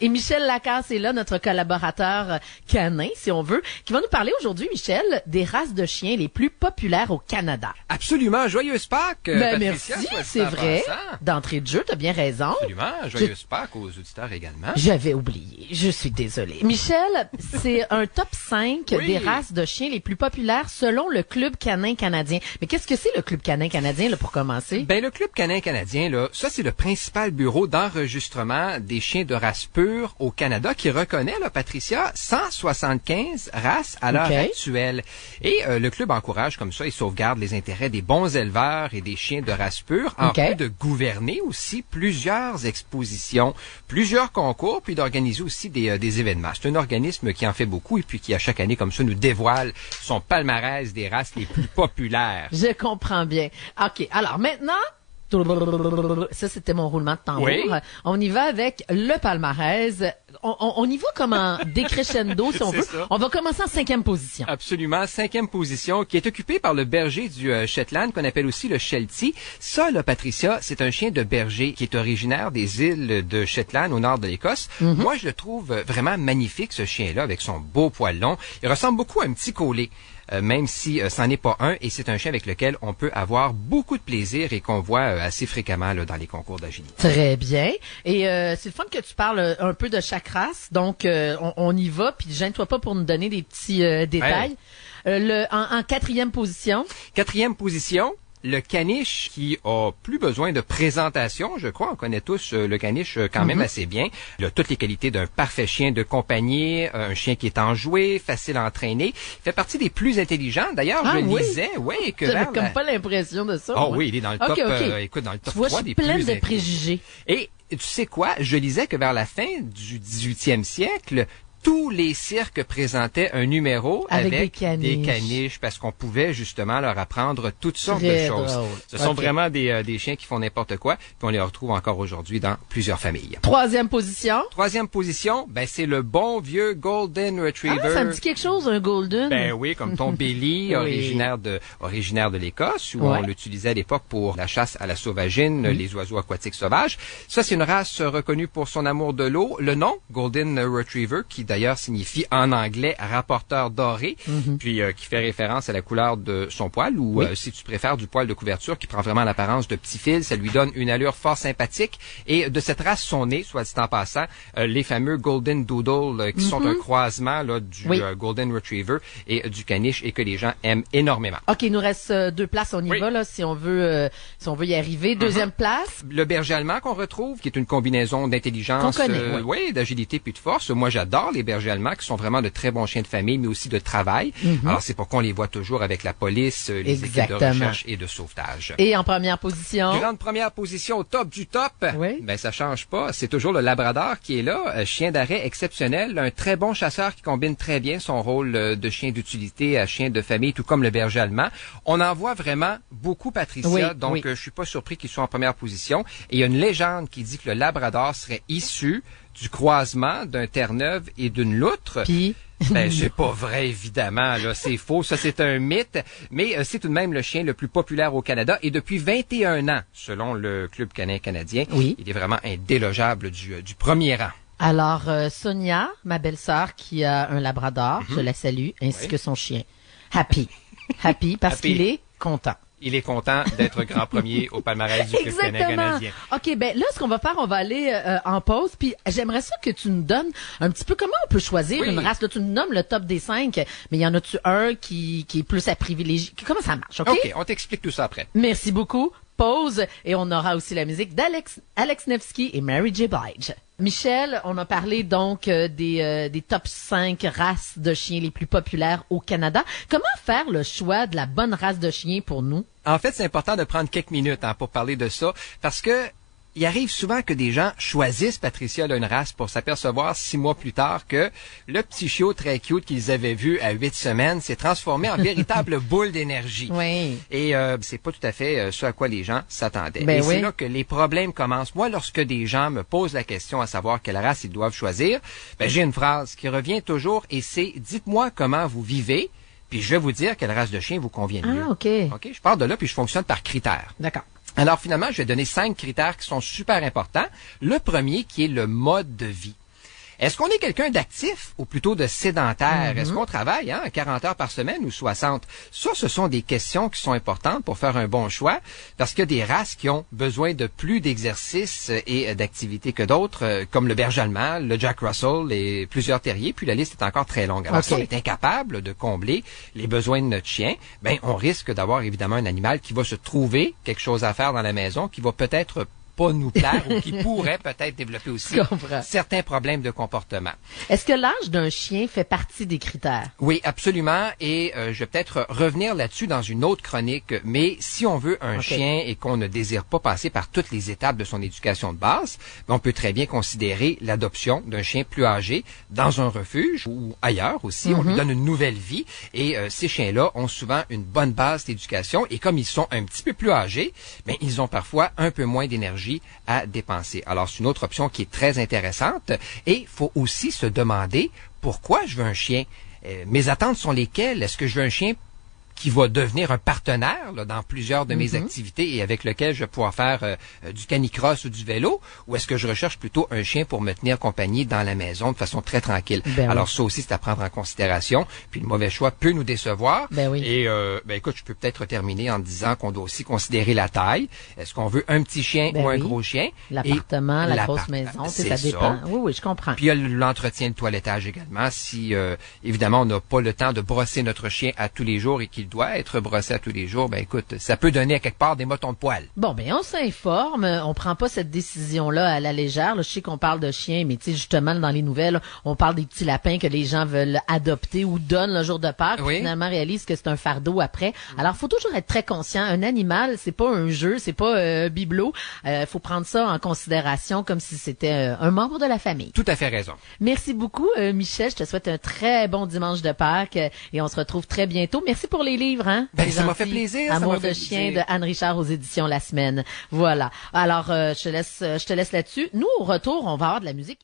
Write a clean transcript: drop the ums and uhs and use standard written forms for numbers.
Et Michel Lacasse est là, notre collaborateur canin, si on veut, qui va nous parler aujourd'hui, Michel, des races de chiens les plus populaires au Canada. Absolument. Joyeuse Pâques, Patricia. Merci, c'est vrai. D'entrée de jeu, t'as bien raison. Absolument. Joyeuse Pâques aux auditeurs également. J'avais oublié. Je suis désolée. Michel, c'est un top 5 des races de chiens les plus populaires selon le Club canin canadien. Mais qu'est-ce que c'est le Club canin canadien, là, pour commencer? Ben, le Club canin canadien, là, ça, c'est le principal bureau d'enregistrement des chiens de race pure au Canada qui reconnaît, là, Patricia, 175 races à l'heure actuelle. Et le club encourage comme ça et sauvegarde les intérêts des bons éleveurs et des chiens de race pure, en plus de gouverner aussi plusieurs expositions, plusieurs concours, puis d'organiser aussi des événements. C'est un organisme qui en fait beaucoup et puis qui, à chaque année, comme ça, nous dévoile son palmarès des races les plus populaires. Je comprends bien. OK. Alors, maintenant... Ça, c'était mon roulement de tambour. Oui. On y va avec le palmarès. On y va comme en décrescendo, si on veut. Ça. On va commencer en 5e position. Absolument. 5e position, qui est occupée par le berger du Shetland, qu'on appelle aussi le Sheltie. Ça, là, Patricia, c'est un chien de berger qui est originaire des îles de Shetland, au nord de l'Écosse. Moi, je le trouve vraiment magnifique, ce chien-là, avec son beau poil long. Il ressemble beaucoup à un petit collet. Même si c'en est pas un, et c'est un chien avec lequel on peut avoir beaucoup de plaisir et qu'on voit assez fréquemment là, dans les concours d'agilité. Très bien. Et c'est le fun que tu parles un peu de chaque race. Donc, on y va, puis gêne-toi pas pour nous donner des petits détails. En 4e position. 4e position. Le caniche qui a plus besoin de présentation, je crois. On connaît tous le caniche quand même assez bien. Il a toutes les qualités d'un parfait chien de compagnie, un chien qui est enjoué, facile à entraîner. Il fait partie des plus intelligents. D'ailleurs, je lisais, que j'avais comme pas l'impression de ça. Oh oui, il est dans le top, écoute, dans le top 3 des plus pleine de préjugés. Et tu sais quoi? Je lisais que vers la fin du 18e siècle, tous les cirques présentaient un numéro avec des caniches parce qu'on pouvait justement leur apprendre toutes sortes de choses. Drôle. Ce sont vraiment des chiens qui font n'importe quoi, puis on les retrouve encore aujourd'hui dans plusieurs familles. 3e position. 3e position, ben c'est le bon vieux Golden Retriever. Ah, ça me dit quelque chose, un Golden? Ben oui, comme ton Billy, originaire de l'Écosse, où on l'utilisait à l'époque pour la chasse à la sauvagine, les oiseaux aquatiques sauvages. Ça, c'est une race reconnue pour son amour de l'eau. Le nom, Golden Retriever, qui d'ailleurs signifie en anglais rapporteur doré, puis qui fait référence à la couleur de son poil, ou si tu préfères du poil de couverture qui prend vraiment l'apparence de petit fil, ça lui donne une allure fort sympathique. Et de cette race sont nés, soit dit en passant, les fameux Golden Doodle, qui sont un croisement là, du Golden Retriever et du caniche, et que les gens aiment énormément. OK, il nous reste 2 places, on y va là, si on veut y arriver. 2e place. Le berger allemand qu'on retrouve, qui est une combinaison d'intelligence, d'agilité puis de force. Moi, j'adore les bergers allemands, qui sont vraiment de très bons chiens de famille, mais aussi de travail. Alors, c'est pourquoi on les voit toujours avec la police, les équipes de recherche et de sauvetage. Et en première position? Grande première position au top du top. Ben, ça change pas. C'est toujours le Labrador qui est là. Chien d'arrêt exceptionnel. Un très bon chasseur qui combine très bien son rôle de chien d'utilité à chien de famille, tout comme le berger allemand. On en voit vraiment beaucoup, Patricia. Donc, je suis pas surpris qu'ils soient en première position. Et il y a une légende qui dit que le Labrador serait issu du croisement d'un Terre-Neuve et d'une loutre. Puis? Ben, c'est pas vrai, évidemment, là. C'est faux. Ça, c'est un mythe. Mais c'est tout de même le chien le plus populaire au Canada. Et depuis 21 ans, selon le Club canin canadien, il est vraiment indélogeable du premier rang. Alors, Sonia, ma belle-sœur, qui a un Labrador, je la salue, ainsi que son chien. Happy. Happy, parce qu'il est content. Il est content d'être grand premier au palmarès du Club canin canadien. OK, ben là, ce qu'on va faire, on va aller en pause, puis j'aimerais ça que tu nous donnes un petit peu comment on peut choisir une race. Là, tu nous nommes le top des 5, mais y en a-tu un qui est plus à privilégier? Comment ça marche, OK? OK, on t'explique tout ça après. Merci beaucoup. Pause, et on aura aussi la musique d'Alex Nevsky et Mary J. Blige. Michel, on a parlé donc des top 5 races de chiens les plus populaires au Canada. Comment faire le choix de la bonne race de chien pour nous? En fait, c'est important de prendre quelques minutes pour parler de ça, parce que il arrive souvent que des gens choisissent, Patricia, une race pour s'apercevoir 6 mois plus tard que le petit chiot très cute qu'ils avaient vu à 8 semaines s'est transformé en véritable boule d'énergie. Et c'est pas tout à fait ce à quoi les gens s'attendaient. Et c'est là que les problèmes commencent. Moi, lorsque des gens me posent la question à savoir quelle race ils doivent choisir, j'ai une phrase qui revient toujours, et c'est « Dites-moi comment vous vivez, puis je vais vous dire quelle race de chien vous convient le mieux. » OK. Je pars de là, puis je fonctionne par critères. D'accord. Alors, finalement, je vais donner 5 critères qui sont super importants. Le premier, qui est le mode de vie. Est-ce qu'on est quelqu'un d'actif ou plutôt de sédentaire? Est-ce qu'on travaille 40 heures par semaine ou 60? Ça, ce sont des questions qui sont importantes pour faire un bon choix parce qu'il y a des races qui ont besoin de plus d'exercice et d'activité que d'autres, comme le berger allemand, le Jack Russell et plusieurs terriers, puis la liste est encore très longue. Alors, si on est incapable de combler les besoins de notre chien, ben on risque d'avoir évidemment un animal qui va se trouver quelque chose à faire dans la maison, qui va peut-être pas nous plaire ou qui pourrait peut-être développer aussi certains problèmes de comportement. Est-ce que l'âge d'un chien fait partie des critères? Oui, absolument. Et je vais peut-être revenir là-dessus dans une autre chronique. Mais si on veut un chien et qu'on ne désire pas passer par toutes les étapes de son éducation de base, on peut très bien considérer l'adoption d'un chien plus âgé dans un refuge ou ailleurs aussi. On lui donne une nouvelle vie. Et ces chiens-là ont souvent une bonne base d'éducation. Et comme ils sont un petit peu plus âgés, ben, ils ont parfois un peu moins d'énergie à dépenser. Alors, c'est une autre option qui est très intéressante. Et il faut aussi se demander pourquoi je veux un chien. Mes attentes sont lesquelles? Est-ce que je veux un chien qui va devenir un partenaire là, dans plusieurs de mes activités et avec lequel je vais pouvoir faire du canicross ou du vélo, ou est-ce que je recherche plutôt un chien pour me tenir compagnie dans la maison de façon très tranquille? Alors ça aussi, c'est à prendre en considération. Puis le mauvais choix peut nous décevoir. Et écoute, je peux peut-être terminer en disant qu'on doit aussi considérer la taille. Est-ce qu'on veut un petit chien ou un gros chien? L'appartement, la grosse maison, ça dépend. Oui, je comprends. Puis il y a l'entretien de toilettage également. Si, évidemment, on n'a pas le temps de brosser notre chien à tous les jours et qu'il doit être brossé à tous les jours, ben écoute, ça peut donner à quelque part des motons de poils. Bon, ben on s'informe, on prend pas cette décision-là à la légère. Là, je sais qu'on parle de chiens, mais tu sais, justement, dans les nouvelles, on parle des petits lapins que les gens veulent adopter ou donnent le jour de Pâques, puis finalement réalisent que c'est un fardeau après. Alors, faut toujours être très conscient. Un animal, c'est pas un jeu, c'est pas un bibelot. Faut prendre ça en considération comme si c'était un membre de la famille. Tout à fait raison. Merci beaucoup, Michel. Je te souhaite un très bon dimanche de Pâques et on se retrouve très bientôt. Merci pour les livres, hein? Ben, ça m'a fait plaisir. Amour de chien de Anne Richard aux éditions La Semaine. Voilà. Alors, je te laisse là-dessus. Nous, au retour, on va avoir de la musique.